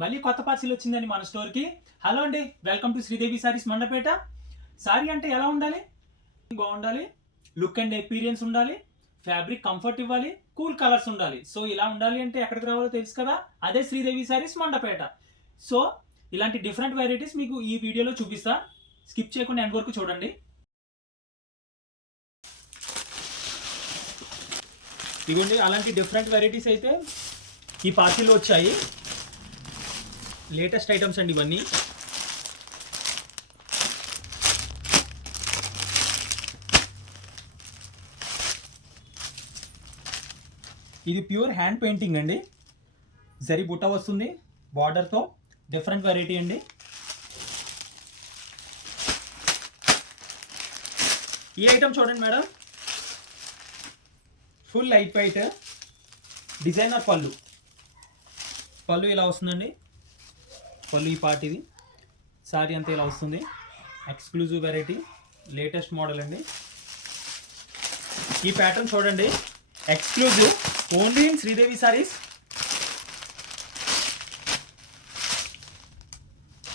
మళ్ళీ కొత్త పార్సిల్ వచ్చిందండి మన స్టోర్కి. హలో అండి, welcome to Sridevi saris Mandapeta. Sorry అంటే ఎలా ఉండాలి? బాగుండాలి, లుక్ అండ్ ఎపీరియన్స్ ఉండాలి, ఫ్యాబ్రిక్ కంఫర్ట్ ఇవ్వాలి, కూల్ కలర్స్ ఉండాలి. సో ఇలా ఉండాలి అంటే ఎక్కడికి రావాలో తెలుసు కదా, అదే శ్రీదేవి సారీస్ మండపేట. సో ఇలాంటి డిఫరెంట్ వెరైటీస్ మీకు ఈ వీడియోలో చూపిస్తా. స్కిప్ చేయకుండా ఎండ్ వరకు చూడండి. ఇవ్వండి, అలాంటి డిఫరెంట్ వెరైటీస్ అయితే ఈ పార్సిల్లో వచ్చాయి. లేటెస్ట్ ఐటమ్స్ అండి ఇవన్నీ. ఇది ప్యూర్ హ్యాండ్ పెయింటింగ్ అండి. జరీ బుట్ట వస్తుంది బార్డర్తో. డిఫరెంట్ వెరైటీ అండి. ఈ ఐటమ్ చూడండి madam, full light weight designer పళ్ళు. పళ్ళు ఇలా వస్తుందండి. పళ్ళు ఈ పార్ట్ ఇది. సారీ అంతా ఇలా వస్తుంది. ఎక్స్క్లూజివ్ వెరైటీ, లేటెస్ట్ మోడల్ అండి. ఈ ప్యాటర్న్ చూడండి, exclusive, only in Sridevi saris.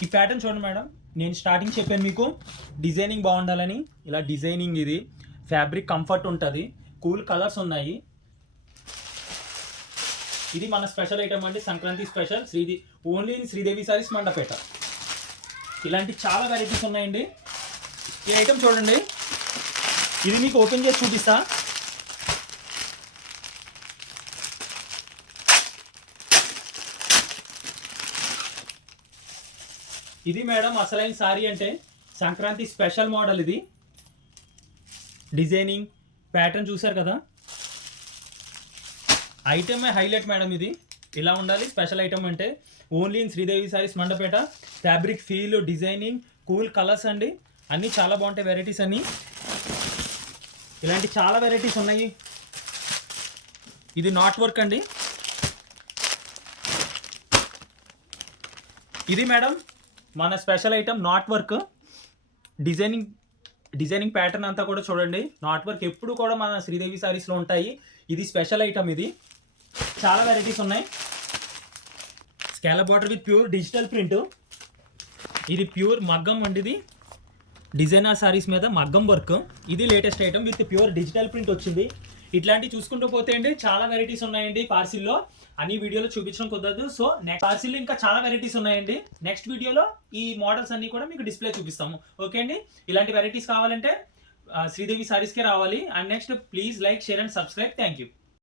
ఈ ప్యాటర్న్ చూడండి మేడం, నేను స్టార్టింగ్ చెప్పాను మీకు డిజైనింగ్ బాగుండాలని. ఇలా డిజైనింగ్, ఇది ఫ్యాబ్రిక్ కంఫర్ట్ ఉంటుంది, కూల్ కలర్స్ ఉన్నాయి. ఇది మన స్పెషల్ ఐటమ్ అండి, Sankranti special. Only in Sridevi saris Mandapeta. ఇలాంటి చాలా వెరైటీస్ ఉన్నాయండి. ఈ ఐటమ్ చూడండి, ఇది మీకు ఓపెన్ చేసి చూపిస్తా. ఇది మేడం అసలైన సారీ అంటే సంక్రాంతి స్పెషల్ మోడల్. ఇది డిజైనింగ్ ప్యాటర్న్ చూసారు కదా, ఐటమే హైలైట్ మేడం. ఇది ఇలా ఉండాలి స్పెషల్ ఐటమ్ అంటే. Only in Sridevi saris Mandapeta. Fabric feel, designing, cool colours అండి, అన్నీ చాలా బాగుంటాయి వెరైటీస్ అన్నీ. ఇలాంటి చాలా వెరైటీస్ ఉన్నాయి. ఇది నాట్ వర్క్ అండి. ఇది మేడం మన special item, not work. Designing pattern అంతా కూడా చూడండి. నాట్ వర్క్ ఎప్పుడు కూడా మన శ్రీదేవి సారీస్లో ఉంటాయి. ఇది స్పెషల్ ఐటమ్. ఇది చాలా వెరైటీస్ ఉన్నాయి. Scallop border with pure digital print. ఇది ప్యూర్ మగ్గం అండి. ఇది డిజైనర్ సారీస్ మీద మగ్గం వర్క్. ఇది latest item with pure digital print వచ్చింది. ఇట్లాంటివి చూసుకుంటూ పోతే అండి చాలా వెరైటీస్ ఉన్నాయండి పార్సిల్లో. అన్ని వీడియోలో చూపించడం కుదరదు. సో నెక్స్ట్ పార్సిల్లో ఇంకా చాలా వెరైటీస్ ఉన్నాయండి. నెక్స్ట్ వీడియోలో ఈ మోడల్స్ అన్ని కూడా మీకు డిస్ప్లే చూపిస్తాము. ఓకే అండి, ఇలాంటి వెరైటీస్ కావాలంటే శ్రీదేవి సారీస్కే రావాలి. And next please like, share and subscribe. Thank you.